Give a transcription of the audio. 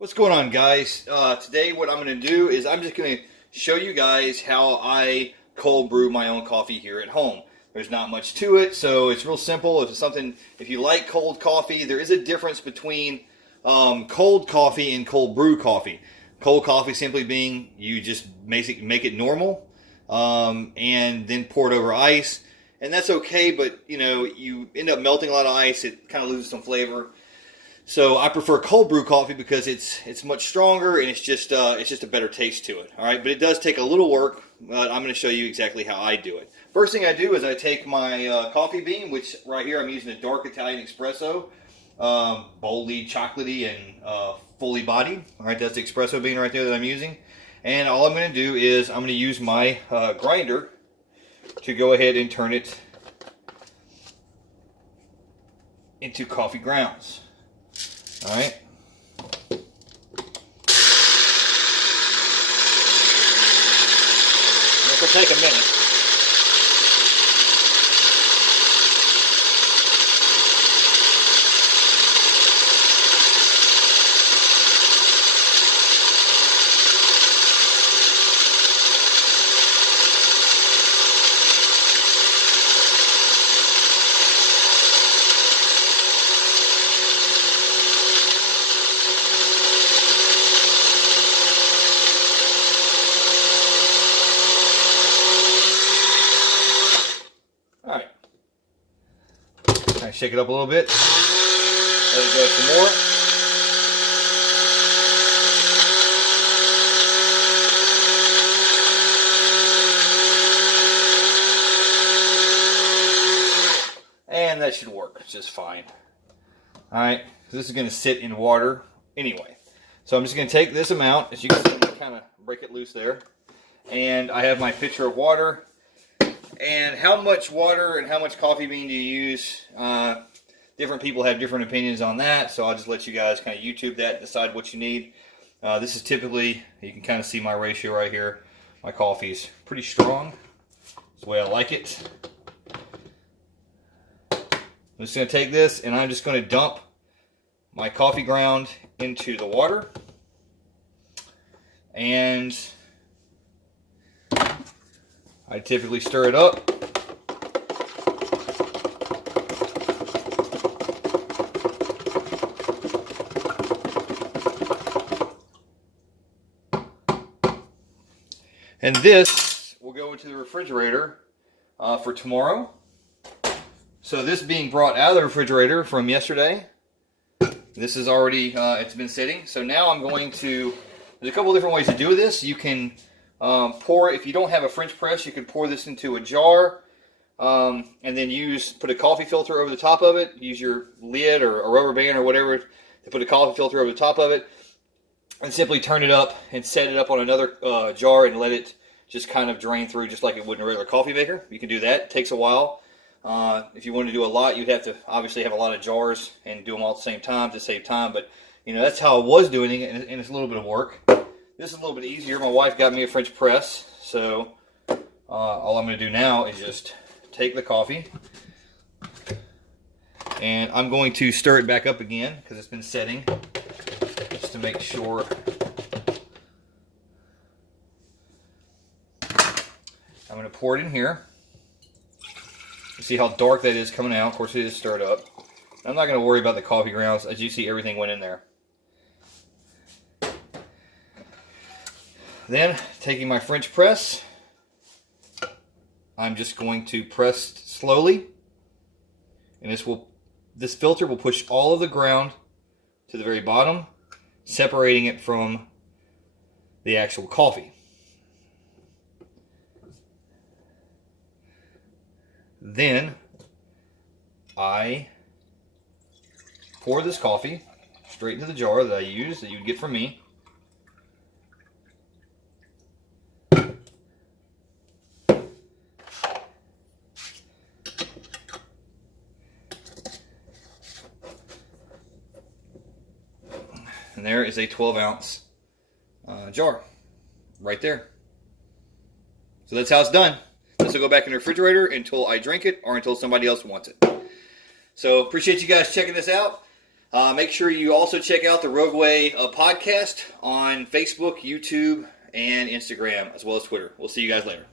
What's going on, guys? Today what I'm going to do is I'm just going to show you guys how I cold brew my own coffee here at home. There's not much to it, so it's real simple. If you like cold coffee, there is a difference between cold coffee and cold brew coffee. Cold coffee simply being you just make it normal and then pour it over ice, and that's okay. But you end up melting a lot of ice. It kind of loses some flavor. So I prefer cold brew coffee because it's much stronger and it's just a better taste to it. All right, but it does take a little work. But I'm going to show you exactly how I do it. First thing I do is I take my coffee bean, which right here I'm using a dark Italian espresso, boldly chocolatey and fully bodied. All right, that's the espresso bean right there that I'm using. And all I'm going to do is I'm going to use my grinder to go ahead and turn it into coffee grounds. All right. This will take a minute. Shake it up a little bit. Let it go some more. And that should work just fine. Alright, this is going to sit in water anyway. So I'm just going to take this amount. As you can see, I'm going to kind of break it loose there. And I have my pitcher of water. And how much water and how much coffee bean do you use? Different people have different opinions on that, so I'll just let you guys kind of YouTube that and decide what you need. This is typically, you can kind of see my ratio right here. My coffee's pretty strong. That's the way I like it. I'm just going to take this and I'm just going to dump my coffee ground into the water. And I typically stir it up. And this will go into the refrigerator for tomorrow. So this being brought out of the refrigerator from yesterday. This is already, it's been sitting. So now I'm going to, there's a couple different ways to do this. You can pour, if you don't have a French press, you can pour this into a jar and then put a coffee filter over the top of it. Use your lid or a rubber band or whatever to put a coffee filter over the top of it. And simply turn it up and set it up on another jar and let it just kind of drain through just like it would in a regular coffee maker. You can do that. It takes a while. If you want to do a lot, you'd have to obviously have a lot of jars and do them all at the same time to save time. But, that's how I was doing it, and it's a little bit of work. This is a little bit easier. My wife got me a French press, so all I'm going to do now is just take the coffee, and I'm going to stir it back up again because it's been setting, just to make sure. I'm going to pour it in here. You see how dark that is coming out. Of course, it is stirred up. I'm not going to worry about the coffee grounds. As you see, everything went in there. Then, taking my French press, I'm just going to press slowly, and this filter will push all of the ground to the very bottom, separating it from the actual coffee. Then I pour this coffee straight into the jar that I use, that you'd get from me. And there is a 12-ounce jar right there. So that's how it's done. This will go back in the refrigerator until I drink it or until somebody else wants it. So appreciate you guys checking this out. Make sure you also check out the Rogueway podcast on Facebook, YouTube, and Instagram, as well as Twitter. We'll see you guys later.